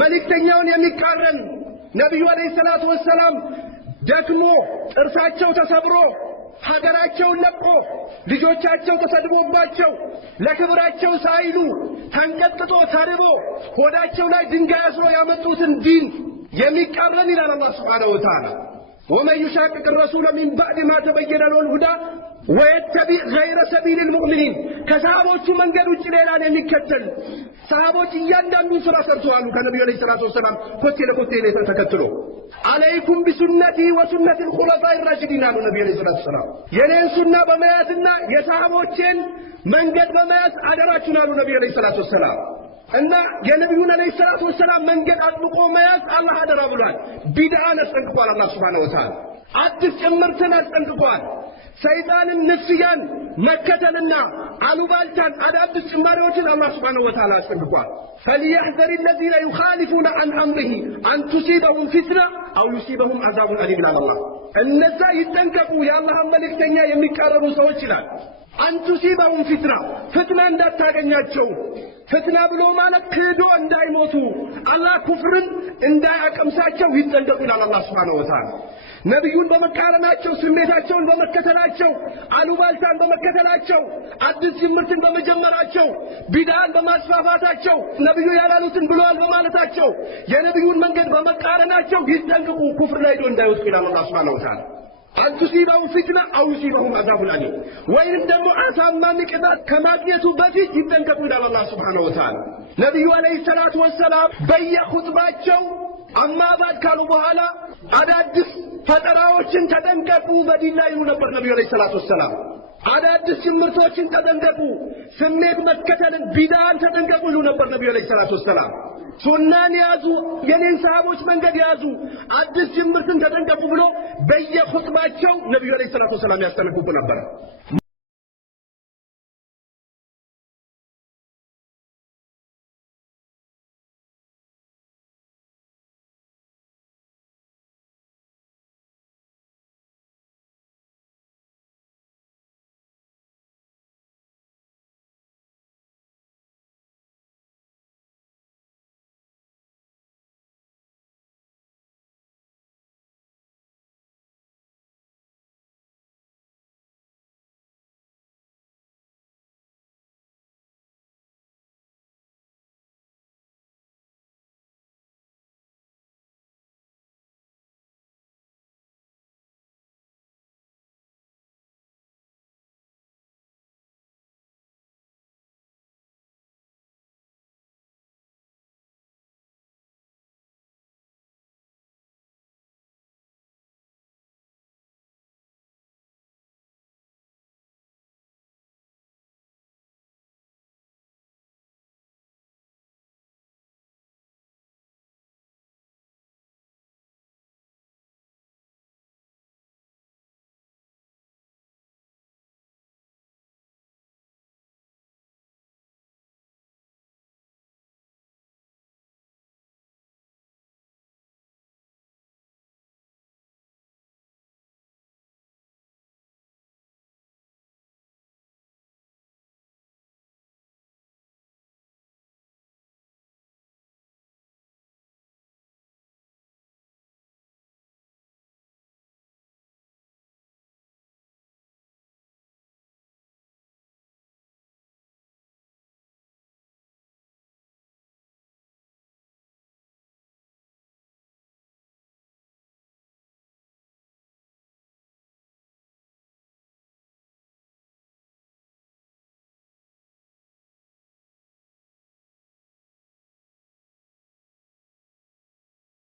መልእክተኛውን የሚቃረን ነብዩ አለይሂ ሰላቱ ወሰለም ደግሞ ጥርሳቸው ተሰብሮ ሀገራቸውን ለቆ ልጆቻቸው ተሰድቦባቸው ለክብራቸው ሳይሉ ተንቀጥቅጦ ተርቦ ሆዳቸው ላይ ድንጋይ አስሮ ያመጡትን ዲን የሚቃረን ይላል አላህ Subhanahu Wa Ta'ala ومن يشاقق الرسول من بعد ما تبين له الهدى ويتبع غير سبيل المؤمنين ከሰሃቦቹ መንገድ ውጭ ሌላን የሚከተል ሰሃቦች እያንዳንዱን ስራ ሰርተዋል ከነብዩ አለይሂ ሰላቱ ወሰለም ኮቴ ለኮቴ ላይ ተከትሎ عليكم بسنتي وسنة الخلفاء الراشدين አሉ ነብዩ አለይሂ ሰላቱ ወሰለም የኔን ሱና በመያዝና የሰሃቦችን መንገድ በመያዝ አደራችሁን አሉ ነብዩ አለይሂ ሰላቱ ወሰለም እና የነብዩን አለይሂ ሰላቱ ወሰለም መንገድ አጥብቆ መያዝ አላህ አደራ ብሏል ቢድዓን አስጠንቅቋል አላህ Subhanahu Wa Ta'ala አዲስ ጭምርትን አስጠንቅቋል ሰይጣንን ንስያን መከተልና አሉባልታን አዳዲስ ጭማሪዎችን አላህ Subhanahu Wa Ta'ala አስጠንቅቋል فليحذر الذين يخالفون عن امره ان تصيبهم فتنه او يصيبهم عذاب اليم على الله እነዛ ይጠንቀቁ የአላህ መልእክተኛ የሚቃረቡ ሰዎች ይላል ان تصيبهم فتنه እንዳታገኛቸው فتنه ብሎ ማለት ክዶ እንዳይሞቱ አላህ ኩፍርን እንዳያቀምሳቸው ይጠንቀቁ ይላል አላህ Subhanahu Wa Ta'ala ነብዩን በመቃረናቸው ስሜታቸውን በመከተላቸው አሉባልታን በመከተላቸው አዲስ ጅምርትን በመጀመራቸው ቢድዓን በማስፋፋታቸው ነብዩ ያላሉትን ብለዋል በማለታቸው የነብዩን መንገድ በመቃረናቸው ይጠንቀቁ ኩፍር ላይ እንዳይወድቁ ይላል አላህ Subhanahu Wa Ta'ala أن تصيبهم فتنة أو يصيبهم عذاب أليم وإن دموا أسامة مكبات كما يتو بفيت يتنكبوا إلى الله سبحانه وتعالى نبي عليه الصلاة والسلام بيّ خطباتشو أما بعد كانوا بهالا أدادس فتراوشن تدنكبوا بدين لا ينبر نبي عليه الصلاة والسلام አዳዲስ ጅምርቶችን ተጠንቀቁ ስሜት መከተልን ቢዳን ተጠንቀቁ ነበር ነብዩ አለይሂ ሰላቱ ወሰለም ሱናን ያዙ የኔን ሰሃቦች መንገድ ያዙ አዲስ ጅምርትን ተጠንቀቁ ብሎ በየኹጥባቸው ነብዩ አለይሂ ሰላቱ ወሰለም ያስተነግቡ ነበር